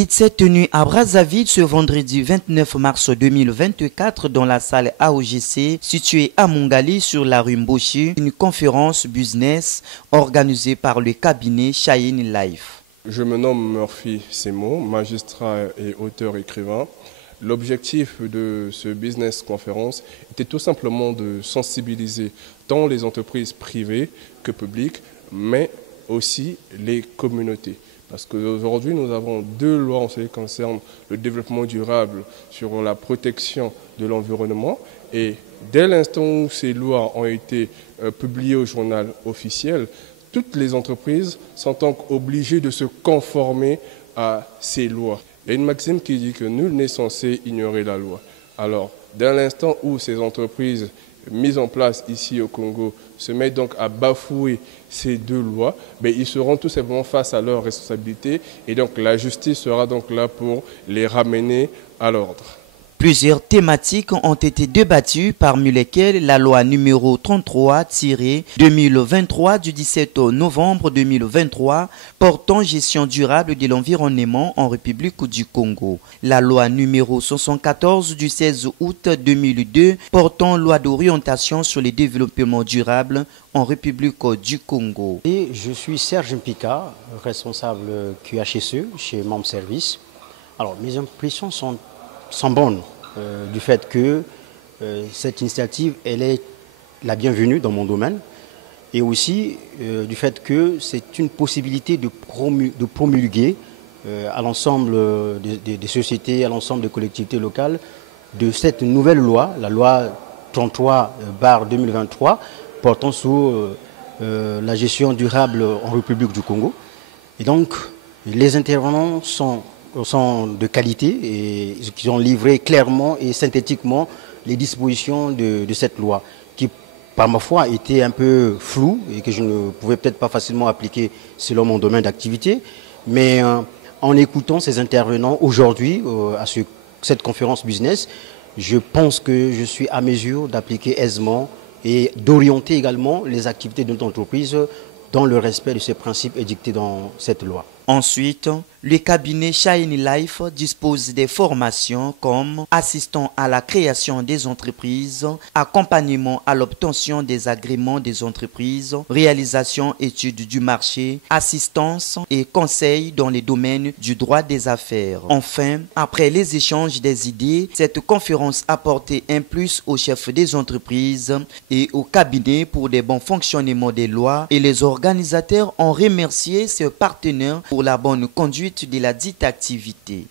Il s'est tenu à Brazzaville ce vendredi 29 mars 2024 dans la salle AOGC située à Mongali sur la rue Mboshi, une conférence business organisée par le cabinet Shine Life. Je me nomme Murphy Semo, magistrat et auteur-écrivain. L'objectif de ce business conférence était tout simplement de sensibiliser tant les entreprises privées que publiques, mais aussi les communautés. Parce qu'aujourd'hui, nous avons deux lois en ce qui concerne le développement durable sur la protection de l'environnement. Et dès l'instant où ces lois ont été publiées au journal officiel, toutes les entreprises sont donc obligées de se conformer à ces lois. Il y a une maxime qui dit que nul n'est censé ignorer la loi. Alors, dès l'instant où ces entreprises mises en place ici au Congo se mettent donc à bafouer ces deux lois, ils seront tout simplement face à leurs responsabilités et donc la justice sera donc là pour les ramener à l'ordre. Plusieurs thématiques ont été débattues, parmi lesquelles la loi numéro 33-2023 du 17 novembre 2023 portant gestion durable de l'environnement en République du Congo, la loi numéro 74 du 16 août 2002 portant loi d'orientation sur le développement durable en République du Congo. Et je suis Serge Mpika, responsable QHSE chez Membre Service. Alors mes impressions sont bonnes du fait que cette initiative elle est la bienvenue dans mon domaine et aussi du fait que c'est une possibilité de promulguer à l'ensemble des sociétés, à l'ensemble des collectivités locales de cette nouvelle loi, la loi 33/2023 portant sur la gestion durable en République du Congo. Et donc les intervenants sont de qualité et qui ont livré clairement et synthétiquement les dispositions de cette loi qui, par ma foi, était un peu floue et que je ne pouvais peut-être pas facilement appliquer selon mon domaine d'activité. Mais en écoutant ces intervenants aujourd'hui à cette conférence business, je pense que je suis à mesure d'appliquer aisément et d'orienter également les activités de notre entreprise dans le respect de ces principes édictés dans cette loi. Ensuite, le cabinet Shine Life dispose des formations comme assistant à la création des entreprises, accompagnement à l'obtention des agréments des entreprises, réalisation études du marché, assistance et conseil dans les domaines du droit des affaires. Enfin, après les échanges des idées, cette conférence a apporté un plus aux chefs des entreprises et au cabinet pour des bons fonctionnements des lois et les organisateurs ont remercié ses partenaires pour la bonne conduite de la dite activité.